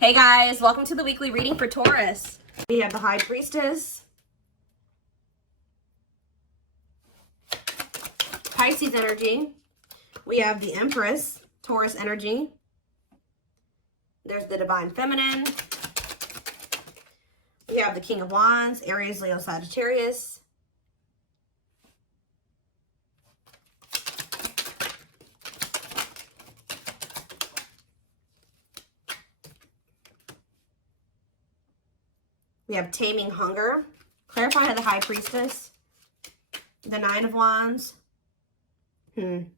Hey guys, welcome to the weekly reading for Taurus. We have the High Priestess, Pisces energy. We have the Empress, Taurus energy. There's the Divine Feminine. We have the King of Wands, Aries, Leo, Sagittarius. We have Taming Hunger. Clarify the High Priestess. The Nine of Wands. I'm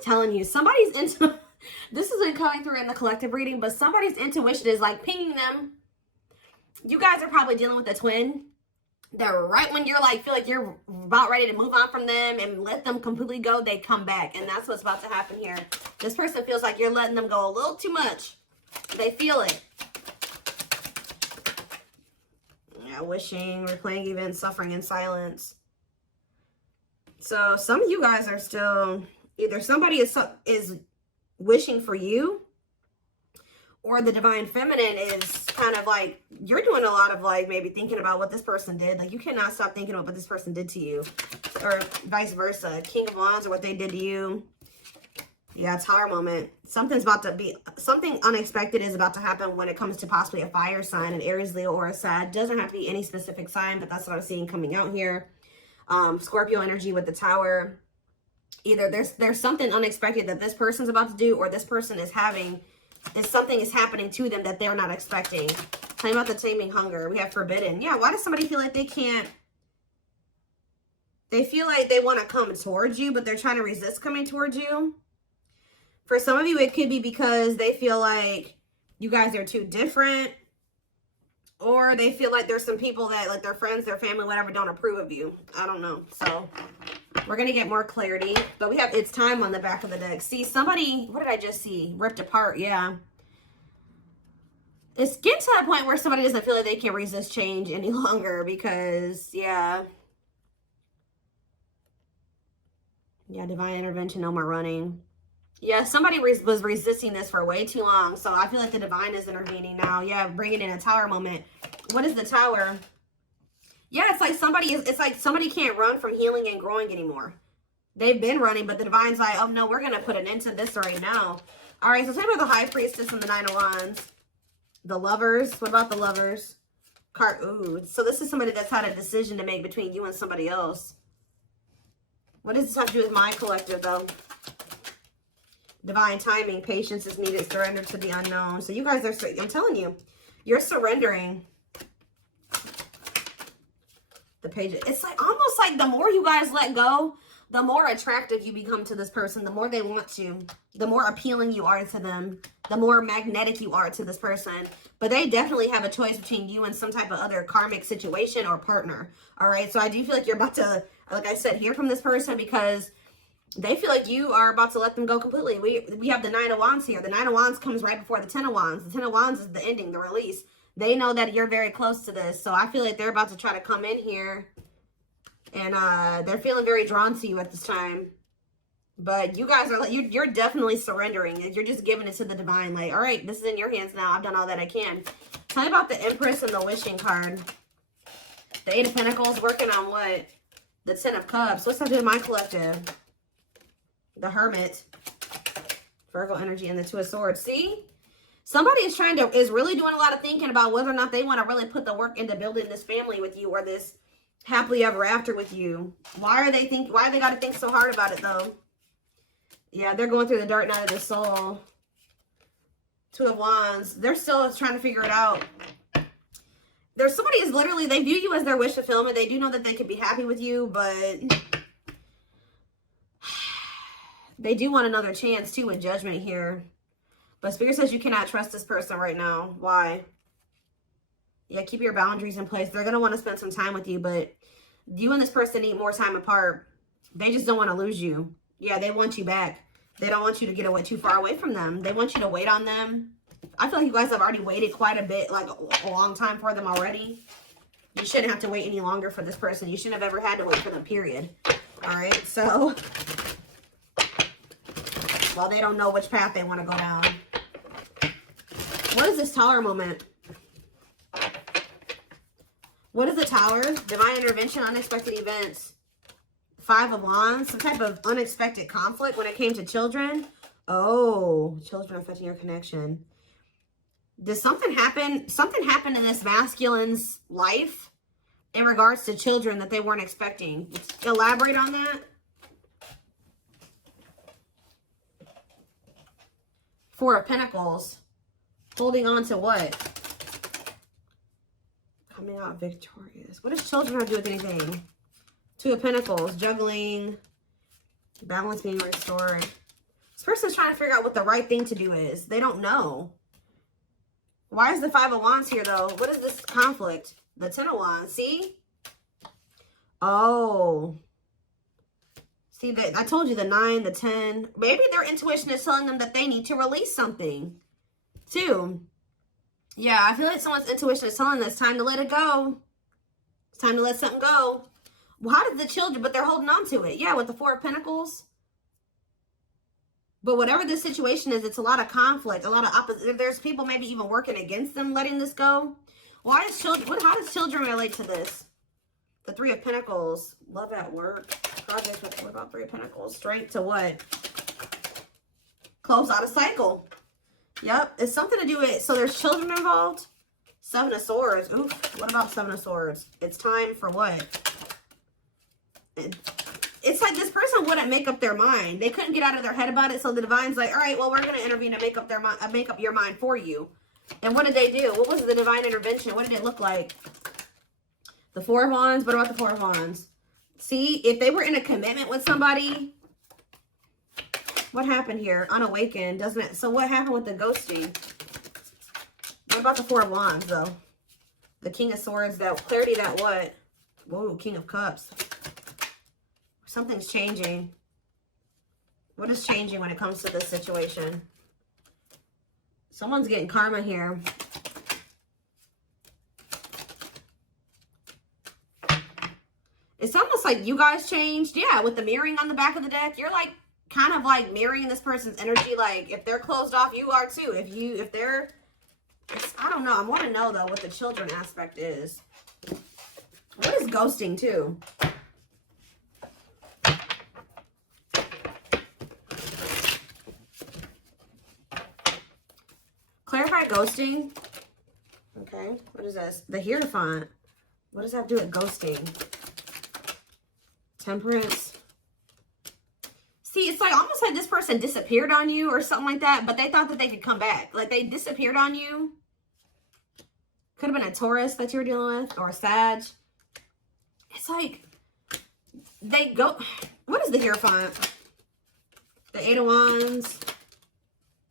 telling you, somebody's into... This isn't coming through in the collective reading, but somebody's intuition is like pinging them. You guys are probably dealing with a twin that right when you're like, feel like you're about ready to move on from them and let them completely go, they come back. And that's what's about to happen here. This person feels like you're letting them go a little too much. They feel it. Yeah, wishing, replaying events, suffering in silence. So some of you guys are still, either somebody is wishing for you, or the Divine Feminine is kind of like, you're doing a lot of like maybe thinking about what this person did. Like you cannot stop thinking about what this person did to you, or vice versa. King of Wands or what they did to you. Yeah, Tower moment. Something unexpected is about to happen when it comes to possibly a fire sign, an Aries, Leo, or a Sag. Doesn't have to be any specific sign, but that's what I'm seeing coming out here. Scorpio energy with the Tower. Either there's something unexpected that this person's about to do, or this person is having, something is happening to them that they're not expecting. Tell me about the Taming Hunger. We have Forbidden. Yeah, why does somebody feel like they can't? They feel like they want to come towards you, but they're trying to resist coming towards you. For some of you, it could be because they feel like you guys are too different, or they feel like there's some people that, like their friends, their family, whatever, don't approve of you. I don't know. So we're going to get more clarity, but we have It's Time on the back of the deck. See, somebody, what did I just see? Ripped apart. Yeah. It's getting to that point where somebody doesn't feel like they can resist change any longer because, yeah. Yeah, divine intervention, no more running. Yeah, somebody was resisting this for way too long. So I feel like the divine is intervening now. Yeah, bringing in a Tower moment. What is the Tower? Yeah, it's like somebody can't run from healing and growing anymore. They've been running, but the divine's like, oh no, we're going to put an end to this right now. All right, so talk about the High Priestess and the Nine of Wands. The Lovers. What about the Lovers? Ooh, so this is somebody that's had a decision to make between you and somebody else. What does this have to do with my collective, though? Divine timing, patience is needed, surrender to the unknown. So you guys are, I'm telling you, you're surrendering. The Page, it's like almost like the more you guys let go, the more attractive you become to this person, the more they want you, the more appealing you are to them, the more magnetic you are to this person. But they definitely have a choice between you and some type of other karmic situation or partner. All right, so I do feel like you're about to, like I said, hear from this person because they feel like you are about to let them go completely. We have the Nine of Wands here. The Nine of Wands comes right before the Ten of Wands. The Ten of Wands is the ending, the release. They know that you're very close to this. So I feel like they're about to try to come in here. And they're feeling very drawn to you at this time. But you guys are, you're definitely surrendering. You're just giving it to the divine. Like, all right, this is in your hands now. I've done all that I can. Tell me about the Empress and the Wishing card. The Eight of Pentacles working on what? The Ten of Cups. What's that do in my collective? The Hermit, Virgo energy, and the Two of Swords. See, somebody is really doing a lot of thinking about whether or not they want to really put the work into building this family with you or this happily ever after with you. Why they got to think so hard about it though? Yeah, they're going through the dark night of the soul. Two of Wands. They're still trying to figure it out. There's somebody is literally, they view you as their wish fulfillment. They do know that they could be happy with you, but they do want another chance, too, with Judgment here. But Spirit says you cannot trust this person right now. Why? Yeah, keep your boundaries in place. They're going to want to spend some time with you, but you and this person need more time apart. They just don't want to lose you. Yeah, they want you back. They don't want you to get away too far away from them. They want you to wait on them. I feel like you guys have already waited quite a bit, like a long time for them already. You shouldn't have to wait any longer for this person. You shouldn't have ever had to wait for them, period. All right, so... well, they don't know which path they want to go down. What is this Tower moment? What is the Tower? Divine intervention, unexpected events. 5 of Wands, some type of unexpected conflict when it came to children. Oh, children affecting your connection. Did something happen? Something happened in this masculine's life in regards to children that they weren't expecting. Elaborate on that. 4 of Pentacles. Holding on to what? Coming out victorious. What does children have to do with anything? 2 of Pentacles. Juggling. Balance being restored. This person's trying to figure out what the right thing to do is. They don't know. Why is the 5 of Wands here, though? What is this conflict? The 10 of Wands. See? Oh. See, I told you the 9, the 10. Maybe their intuition is telling them that they need to release something. 2. Yeah, I feel like someone's intuition is telling them it's time to let it go. It's time to let something go. Well, how did the children, but they're holding on to it. Yeah, with the 4 of Pentacles. But whatever this situation is, it's a lot of conflict, a lot of opposite. There's people maybe even working against them letting this go. Why is children, how does children relate to this? The 3 of Pentacles. Love at work. Projects with, what about 3 of Pentacles? Strength to what? Close out a cycle. Yep. It's something to do with, so there's children involved. 7 of Swords. Oof. What about 7 of Swords? It's time for what? It's like this person wouldn't make up their mind. They couldn't get out of their head about it. So the divine's like, all right, well, we're going to intervene and make up their mind, make up your mind for you. And what did they do? What was the divine intervention? What did it look like? The 4 of Wands. What about the 4 of Wands? See, if they were in a commitment with somebody, what happened here? Unawakened, doesn't it? So what happened with the ghosting? What about the 4 of Wands, though? The King of Swords, that clarity, that what? Whoa, King of Cups. Something's changing. What is changing when it comes to this situation? Someone's getting karma here. It's almost like you guys changed. Yeah, with the mirroring on the back of the deck. You're like, kind of like mirroring this person's energy. Like, if they're closed off, you are too. If they're, I don't know. I want to know, though, what the children aspect is. What is ghosting, too? Clarify ghosting. Okay. What is this? The Hierophant. What does that do with ghosting? Temperance. See, it's like almost like this person disappeared on you or something like that, but they thought that they could come back. Like they disappeared on you. Could have been a Taurus that you were dealing with or a Sag. It's like they go. What is the Hierophant? The 8 of Wands.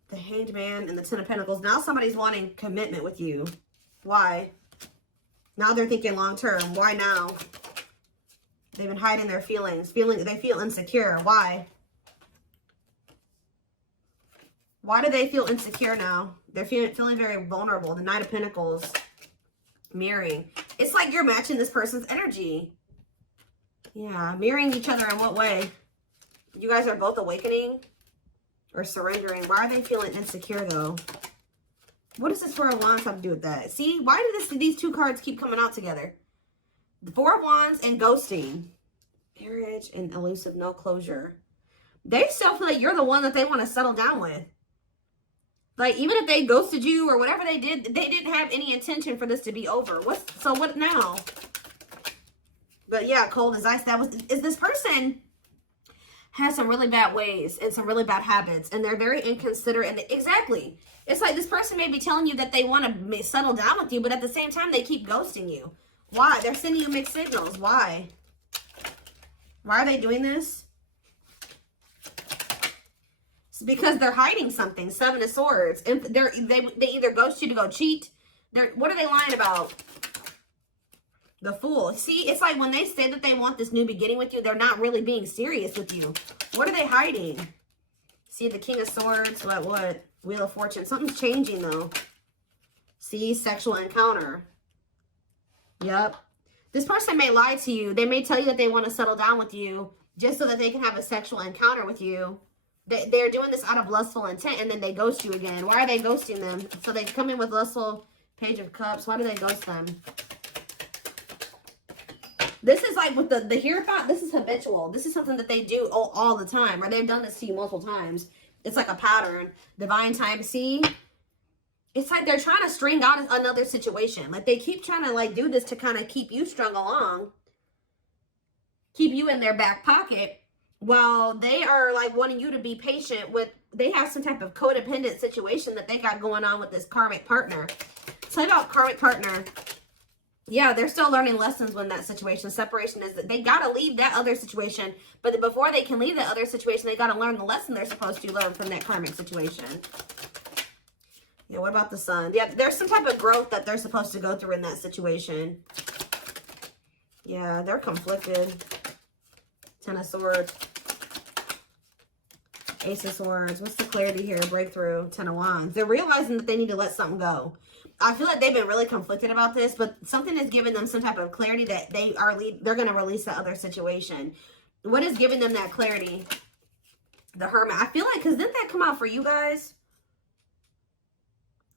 The Hanged Man and the 10 of Pentacles. Now somebody's wanting commitment with you. Why? Now they're thinking long term. Why now? They've been hiding their feelings. They feel insecure. Why? Why do they feel insecure now? They're feeling very vulnerable. The Knight of Pentacles. Mirroring. It's like you're matching this person's energy. Yeah. Mirroring each other in what way? You guys are both awakening or surrendering. Why are they feeling insecure, though? What does this 4 of Wands have to do with that? See, why do these 2 cards keep coming out together? The 4 of Wands and ghosting. Marriage and elusive, no closure. They still feel like you're the one that they want to settle down with. Like, even if they ghosted you or whatever they didn't have any intention for this to be over. So what now? But yeah, cold as ice. Is this person has some really bad ways and some really bad habits, and they're very inconsiderate. And exactly, it's like this person may be telling you that they want to settle down with you, but at the same time, they keep ghosting you. Why? They're sending you mixed signals. Why? Why are they doing this? It's because they're hiding something. 7 of Swords. And they either ghost you to go cheat. What are they lying about? The Fool. See, it's like when they say that they want this new beginning with you, they're not really being serious with you. What are they hiding? See, the King of Swords. What? Wheel of Fortune. Something's changing, though. See, sexual encounter. Yep. This person may lie to you. They may tell you that they want to settle down with you just so that they can have a sexual encounter with you. They're doing this out of lustful intent, and then they ghost you again. Why are they ghosting them? So they come in with lustful Page of Cups. Why do they ghost them? This is like with the here thought. This is habitual. This is something that they do all the time, or they've done this to you multiple times. It's like a pattern. Divine time. See? It's like they're trying to string out another situation. Like they keep trying to like do this to kind of keep you strung along. Keep you in their back pocket. While they are like wanting you to be patient with, they have some type of codependent situation that they got going on with this karmic partner. Tell me about karmic partner. Yeah, they're still learning lessons when that situation. Separation is that they got to leave that other situation. But before they can leave that other situation, they got to learn the lesson they're supposed to learn from that karmic situation. Yeah, what about the Sun? Yeah, there's some type of growth that they're supposed to go through in that situation. Yeah, they're conflicted. Ten of Swords. Ace of Swords. What's the clarity here? Breakthrough. Ten of Wands. They're realizing that they need to let something go. I feel like they've been really conflicted about this, but something is giving them some type of clarity that they're going to release the other situation. What is giving them that clarity? The Hermit. I feel like, because didn't that come out for you guys?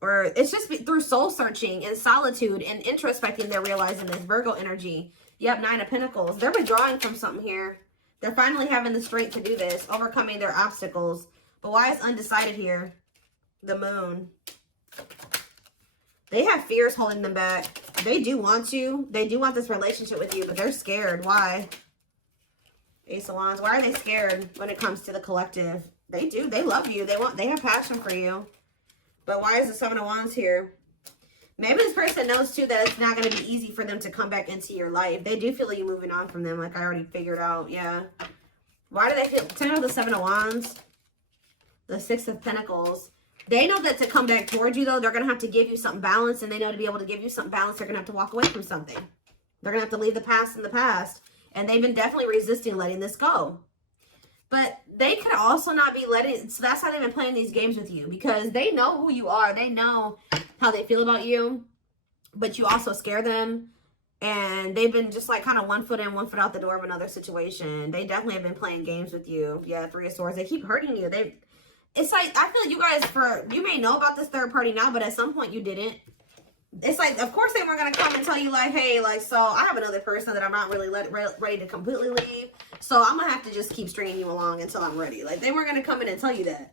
Or it's just through soul searching and solitude and introspecting, they're realizing this. Virgo energy. Yep, Nine of Pentacles. They're withdrawing from something here. They're finally having the strength to do this, overcoming their obstacles. But why is undecided here? The Moon. They have fears holding them back. They do want you. They do want this relationship with you, but they're scared. Why? Ace of Wands. Why are they scared when it comes to the collective? They do. They love you. They have passion for you. But why is the Seven of Wands here? Maybe this person knows too that it's not going to be easy for them to come back into your life. They do feel like you moving on from them, like I already figured out. Yeah. Why do they feel? Tell me about the Seven of Wands. The Six of Pentacles. They know that to come back towards you, though, they're going to have to give you something balanced. And they know to be able to give you something balanced, they're going to have to walk away from something. They're going to have to leave the past in the past. And they've been definitely resisting letting this go. But they could also not be letting... So that's how they've been playing these games with you. Because they know who you are. They know how they feel about you. But you also scare them. And they've been just like kind of one foot in, one foot out the door of another situation. They definitely have been playing games with you. Yeah, Three of Swords. They keep hurting you. It's like, I feel like you guys, you may know about this third party now, but at some point you didn't. It's like, of course they weren't going to come and tell you like, hey, like, so I have another person that I'm not really ready to completely leave. So I'm going to have to just keep stringing you along until I'm ready. Like, they weren't going to come in and tell you that.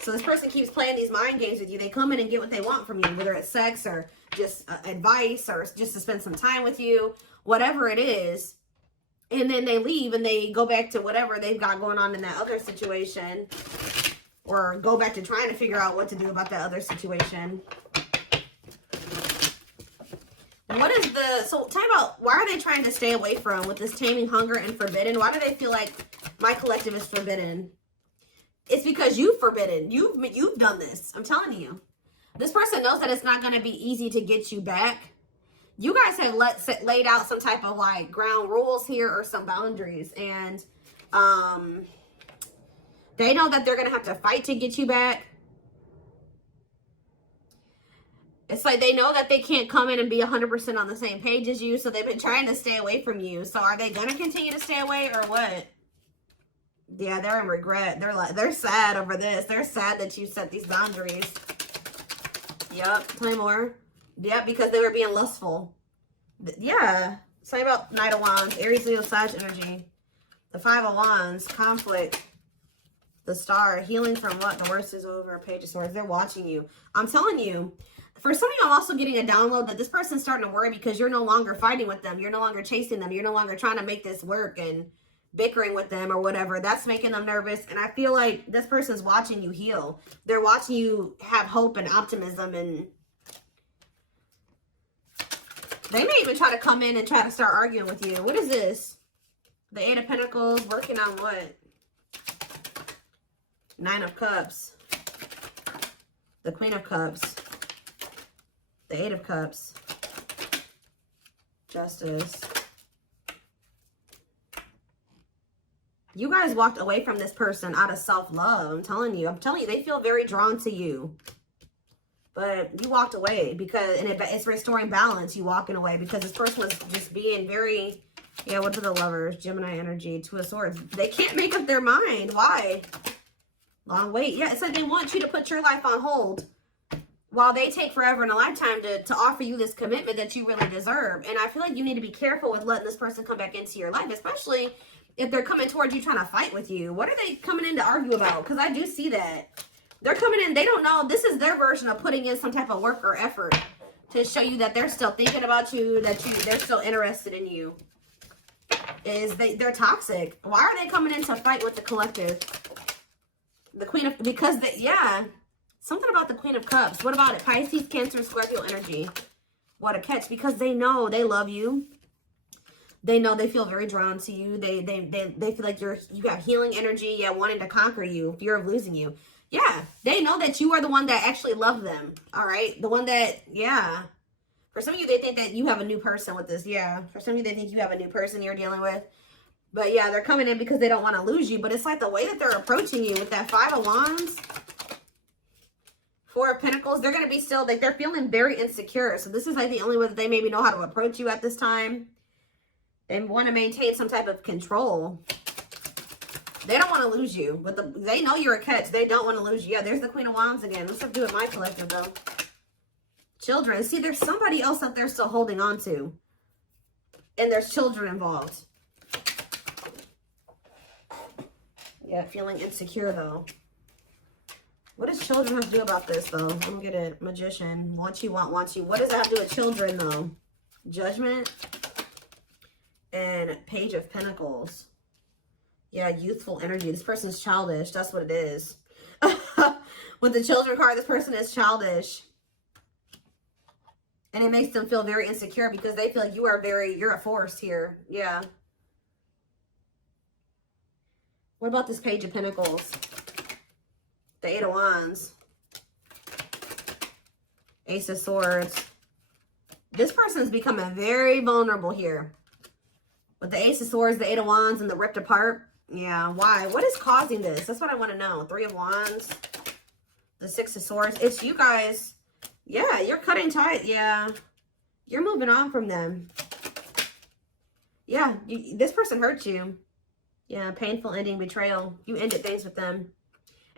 So this person keeps playing these mind games with you. They come in and get what they want from you, whether it's sex or just advice or just to spend some time with you, whatever it is. And then they leave and they go back to whatever they've got going on in that other situation. Or go back to trying to figure out what to do about that other situation. What is so tell me about, why are they trying to stay away from with this taming, hunger, and forbidden? Why do they feel like my collective is forbidden? It's because you've forbidden. You've done this. I'm telling you. This person knows that it's not going to be easy to get you back. You guys have laid out some type of like ground rules here or some boundaries. And, they know that they're going to have to fight to get you back. It's like they know that they can't come in and be 100% on the same page as you. So they've been trying to stay away from you. So are they going to continue to stay away or what? Yeah, they're in regret. They're sad over this. They're sad that you set these boundaries. Yep. Tell me more. Yep, because they were being lustful. Yeah. Say about Knight of Wands. Aries, Leo, Sag energy. The Five of Wands. Conflict. The Star, healing from what? The worst is over. Page of Swords. They're watching you. I'm telling you, for some of you, I'm also getting a download that this person's starting to worry because you're no longer fighting with them. You're no longer chasing them. You're no longer trying to make this work and bickering with them or whatever. That's making them nervous. And I feel like this person's watching you heal. They're watching you have hope and optimism. And they may even try to come in and try to start arguing with you. What is this? The Eight of Pentacles. Working on what? Nine of Cups. The Queen of Cups. The Eight of Cups. Justice. You guys walked away from this person out of self-love. I'm telling you, they feel very drawn to you. But you walked away because, and it's restoring balance, you walking away, because this person was just being very, yeah, what are the Lovers? Gemini energy, Two of Swords. They can't make up their mind. Why? Long wait. Yeah, it's like they want you to put your life on hold while they take forever in a lifetime to offer you this commitment that you really deserve. And I feel like you need to be careful with letting this person come back into your life, especially if they're coming towards you trying to fight with you. What are they coming in to argue about? Because I do see that. They're coming in, they don't know. This is their version of putting in some type of work or effort to show you that they're still thinking about you, that they're still interested in you. They're toxic. Why are they coming in to fight with the collective? The Queen of, because yeah, something about the Queen of Cups. What about it? Pisces, Cancer, Scorpio energy. What a catch, because they know they love you. They know they feel very drawn to you. They feel like you got healing energy, yeah, wanting to conquer you, fear of losing you. Yeah, they know that you are the one that actually loved them. All right, the one that, yeah. For some of you, they think that you have a new person with this. Yeah, for some of you, they think you have a new person you're dealing with. But yeah, they're coming in because they don't want to lose you. But it's like the way that they're approaching you with that 5 of Wands, 4 of Pentacles, they're going to be still, like, they're feeling very insecure. So this is like the only way that they maybe know how to approach you at this time. They want to maintain some type of control. They don't want to lose you. But they know you're a catch. They don't want to lose you. Yeah, there's the Queen of Wands again. What's up to do with my collective, though? Children. See, there's somebody else that they're still holding on to. And there's children involved. Yeah, feeling insecure, though. What does children have to do about this, though? Let me get it. Magician. Want you, want you. What does that have to do with children, though? Judgment. And Page of Pentacles. Yeah, youthful energy. This person's childish. That's what it is. With the children card, this person is childish. And it makes them feel very insecure because they feel like you're a force here. Yeah. What about this Page of Pentacles? The 8 of Wands. Ace of Swords. This person's becoming very vulnerable here. With the Ace of Swords, the 8 of Wands, and the ripped apart. Yeah, why? What is causing this? That's what I want to know. 3 of Wands. The 6 of Swords. It's you guys. Yeah, you're cutting tight. Yeah. You're moving on from them. Yeah, this person hurt you. Yeah, painful ending, betrayal. You ended things with them.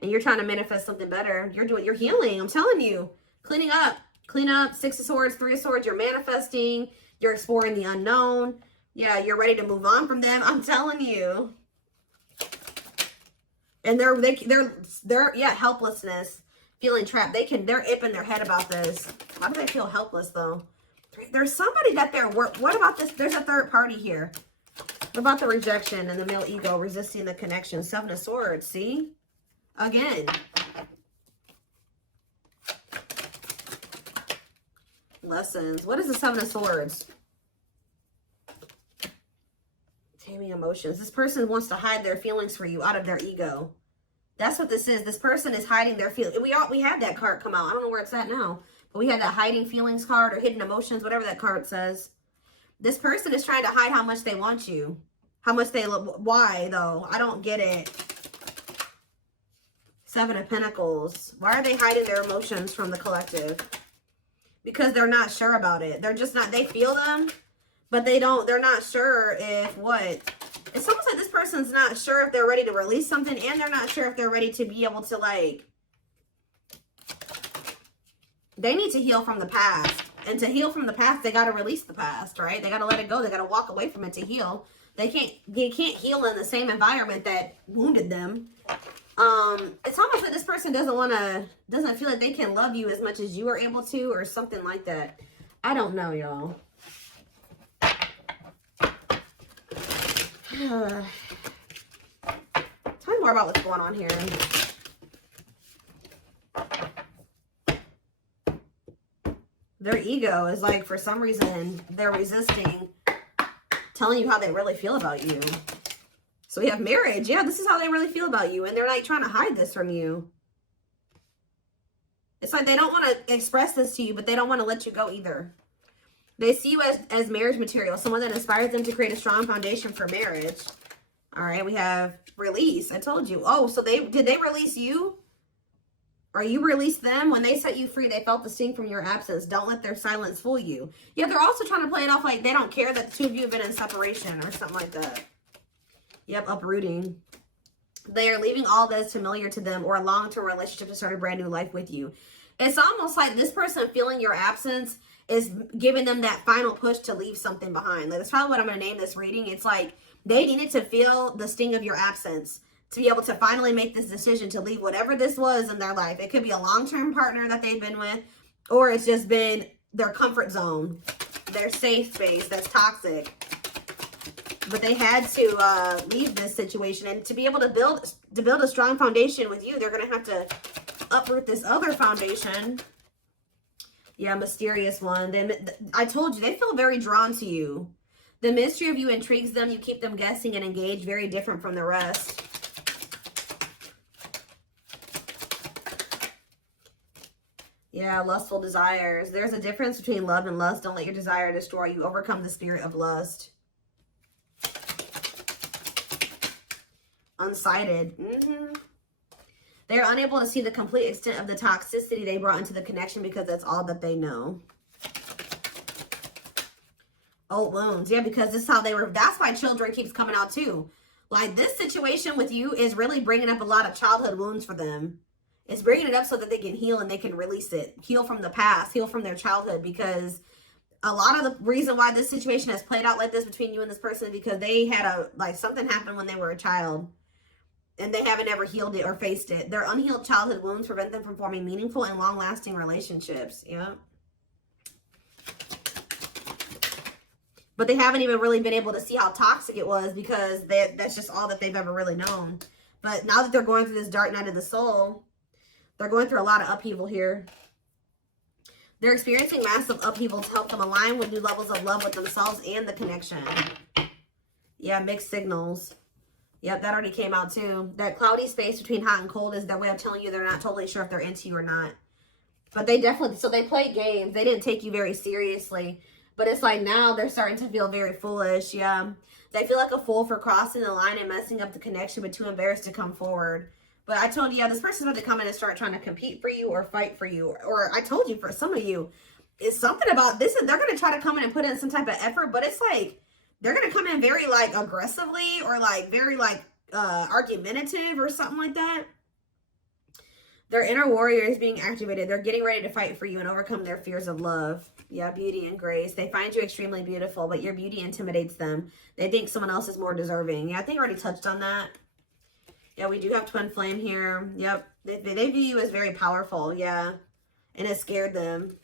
And you're trying to manifest something better. You're healing. I'm telling you. Cleaning up. Clean up. 6 of Swords, 3 of Swords. You're manifesting. You're exploring the unknown. Yeah, you're ready to move on from them. I'm telling you. And they're yeah, helplessness. Feeling trapped. They're ipping their head about this. Why do they feel helpless, though? There's somebody that what about this? There's a third party here. What about the rejection and the male ego resisting the connection? 7 of Swords, see? Again. Lessons. What is the 7 of Swords? Taming emotions. This person wants to hide their feelings for you out of their ego. That's what this is. This person is hiding their feelings. We had that card come out. I don't know where it's at now. But we had that hiding feelings card or hidden emotions, whatever that card says. This person is trying to hide how much they want you. How much they love. Why, though? I don't get it. 7 of Pentacles. Why are they hiding their emotions from the collective? Because they're not sure about it. They're just not, they feel them, but they're not sure if what. It's almost like this person's not sure if they're ready to release something, and they're not sure if they're ready to be able to, like, they need to heal from the past. And to heal from the past, they got to release the past, right? They got to let it go. They got to walk away from it to heal. They can't heal in the same environment that wounded them. It's almost like this person doesn't feel like they can love you as much as you are able to, or something like that. I don't know, y'all. Tell me more about what's going on here. Their ego is like, for some reason, they're resisting telling you how they really feel about you. So we have marriage. Yeah, this is how they really feel about you. And they're like trying to hide this from you. It's like they don't want to express this to you, but they don't want to let you go either. They see you as marriage material, someone that inspires them to create a strong foundation for marriage. All right, we have release. I told you. Oh, so did they release you? Or you released them? When they set you free, they felt the sting from your absence. Don't let their silence fool you. Yeah, they're also trying to play it off like they don't care that the two of you have been in separation or something like that. Yep, uprooting. They are leaving all that is familiar to them or a long-term relationship to start a brand new life with you. It's almost like this person feeling your absence is giving them that final push to leave something behind. Like, that's probably what I'm going to name this reading. It's like they needed to feel the sting of your absence to be able to finally make this decision to leave whatever this was in their life. It could be a long-term partner that they've been with, or it's just been their comfort zone, their safe space that's toxic. But they had to leave this situation, and to be able to build a strong foundation with you, they're going to have to uproot this other foundation. Yeah, mysterious one. I told you, they feel very drawn to you. The mystery of you intrigues them. You keep them guessing and engaged, very different from the rest. Yeah, lustful desires. There's a difference between love and lust. Don't let your desire destroy you. Overcome the spirit of lust. Unsighted. They're unable to see the complete extent of the toxicity they brought into the connection because that's all that they know. Old wounds. Yeah, because this is how they were. That's why children keeps coming out too. Like, this situation with you is really bringing up a lot of childhood wounds for them. It's bringing it up so that they can heal and they can release it. Heal from the past. Heal from their childhood, because a lot of the reason why this situation has played out like this between you and this person is because they had something happened when they were a child. And they haven't ever healed it or faced it. Their unhealed childhood wounds prevent them from forming meaningful and long-lasting relationships. Yeah. But they haven't even really been able to see how toxic it was, because that's just all that they've ever really known. But now that they're going through this dark night of the soul, they're going through a lot of upheaval here. They're experiencing massive upheaval to help them align with new levels of love with themselves and the connection. Yeah, mixed signals. Yep, that already came out too. That cloudy space between hot and cold is their way of telling you they're not totally sure if they're into you or not. But they definitely, so they played games. They didn't take you very seriously. But it's like now they're starting to feel very foolish. Yeah. They feel like a fool for crossing the line and messing up the connection, but too embarrassed to come forward. But I told you, yeah, this person's about to come in and start trying to compete for you or fight for you. Or I told you, for some of you, it's something about this. They're going to try to come in and put in some type of effort, but it's like, they're going to come in very, like, aggressively or, like, very, like, argumentative or something like that. Their inner warrior is being activated. They're getting ready to fight for you and overcome their fears of love. Yeah, beauty and grace. They find you extremely beautiful, but your beauty intimidates them. They think someone else is more deserving. Yeah, I think I already touched on that. Yeah, we do have twin flame here. Yep. They view you as very powerful. Yeah. And it scared them.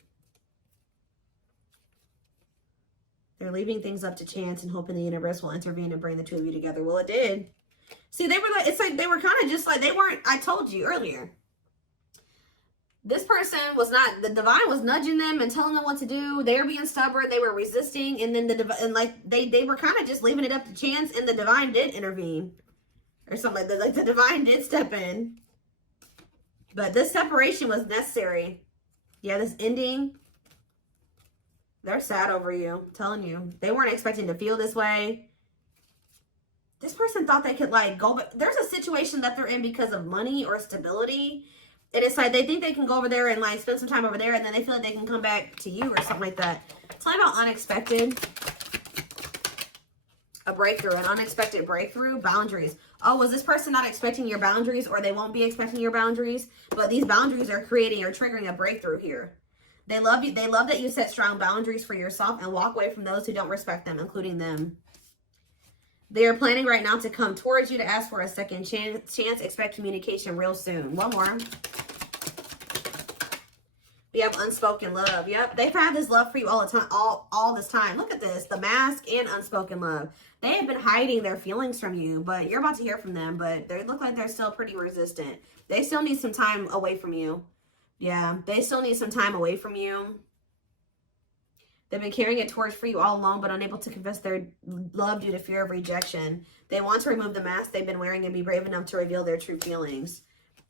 They're leaving things up to chance and hoping the universe will intervene and bring the two of you together. Well, it did. See, they were like, it's like they were kind of just like, they weren't, I told you earlier. This person was not, the divine was nudging them and telling them what to do. They were being stubborn. They were resisting. And then they were kind of just leaving it up to chance, and the divine did intervene. Or something like that. Like, the divine did step in. But this separation was necessary. Yeah, this ending. They're sad over you. I'm telling you. They weren't expecting to feel this way. This person thought they could, like, go. But there's a situation that they're in because of money or stability. And it's like they think they can go over there and, like, spend some time over there. And then they feel like they can come back to you or something like that. It's talking about unexpected. A breakthrough. An unexpected breakthrough. Boundaries. Oh, was this person not expecting your boundaries? Or they won't be expecting your boundaries? But these boundaries are creating or triggering a breakthrough here. They love you. They love that you set strong boundaries for yourself and walk away from those who don't respect them, including them. They are planning right now to come towards you to ask for a second chance. Expect communication real soon. One more. We have unspoken love. Yep. They've had this love for you all the time, all this time. Look at this. The mask and unspoken love. They have been hiding their feelings from you, but you're about to hear from them. But they look like they're still pretty resistant. They still need some time away from you. Yeah, they still need some time away from you. They've been carrying a torch for you all along, but unable to confess their love due to fear of rejection. They want to remove the mask they've been wearing and be brave enough to reveal their true feelings.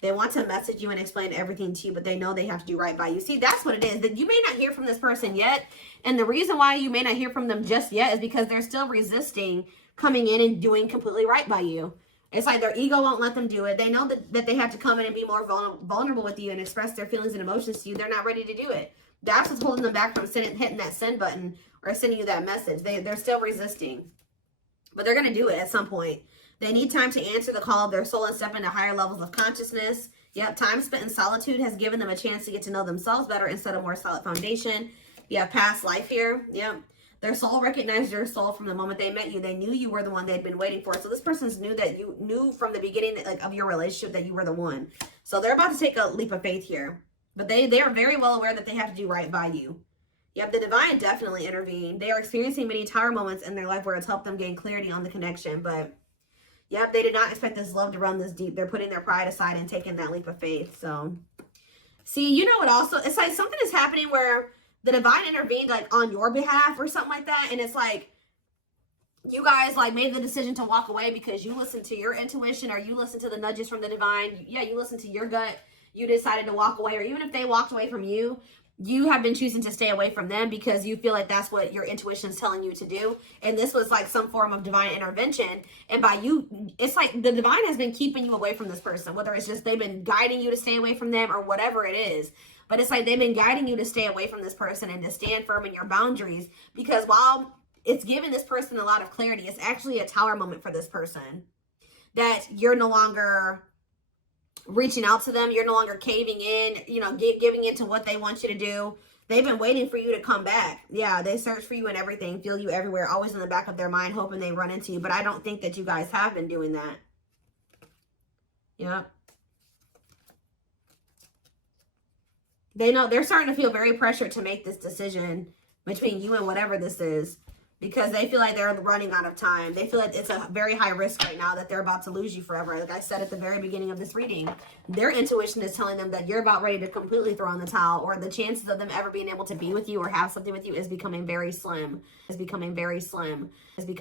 They want to message you and explain everything to you, but they know they have to do right by you. See, that's what it is. That you may not hear from this person yet, and the reason why you may not hear from them just yet is because they're still resisting coming in and doing completely right by you. It's like their ego won't let them do it. They know that they have to come in and be more vulnerable with you and express their feelings and emotions to you. They're not ready to do it. That's what's holding them back from hitting that send button or sending you that message. They're still resisting. But they're going to do it at some point. They need time to answer the call of their soul and step into higher levels of consciousness. Yep, time spent in solitude has given them a chance to get to know themselves better instead of more solid foundation. You have past life here. Yep. Their soul recognized your soul from the moment they met you. They knew you were the one they'd been waiting for. So this person's knew that you knew from the beginning that, like, of your relationship that you were the one. So they're about to take a leap of faith here. But they are very well aware that they have to do right by you. Yep, the divine definitely intervened. They are experiencing many tower moments in their life where it's helped them gain clarity on the connection. But, yep, they did not expect this love to run this deep. They're putting their pride aside and taking that leap of faith. So, see, you know what also? It's like something is happening where the divine intervened, like, on your behalf or something like that. And it's like you guys, like, made the decision to walk away because you listened to your intuition, or you listened to the nudges from the divine. Yeah, you listened to your gut. You decided to walk away. Or even if they walked away from you, you have been choosing to stay away from them because you feel like that's what your intuition is telling you to do. And this was like some form of divine intervention. And by you, it's like the divine has been keeping you away from this person, whether it's just they've been guiding you to stay away from them or whatever it is. But it's like they've been guiding you to stay away from this person and to stand firm in your boundaries, because while it's giving this person a lot of clarity, it's actually a tower moment for this person, that you're no longer reaching out to them. You're no longer caving in, you know, giving in to what they want you to do. They've been waiting for you to come back. Yeah, they search for you and everything, feel you everywhere, always in the back of their mind, hoping they run into you. But I don't think that you guys have been doing that. Yep. They know they're starting to feel very pressured to make this decision between you and whatever this is, because they feel like they're running out of time. They feel like it's a very high risk right now that they're about to lose you forever. Like I said at the very beginning of this reading, their intuition is telling them that you're about ready to completely throw in the towel, or the chances of them ever being able to be with you or have something with you is becoming very slim. Is becoming very slim. Is becoming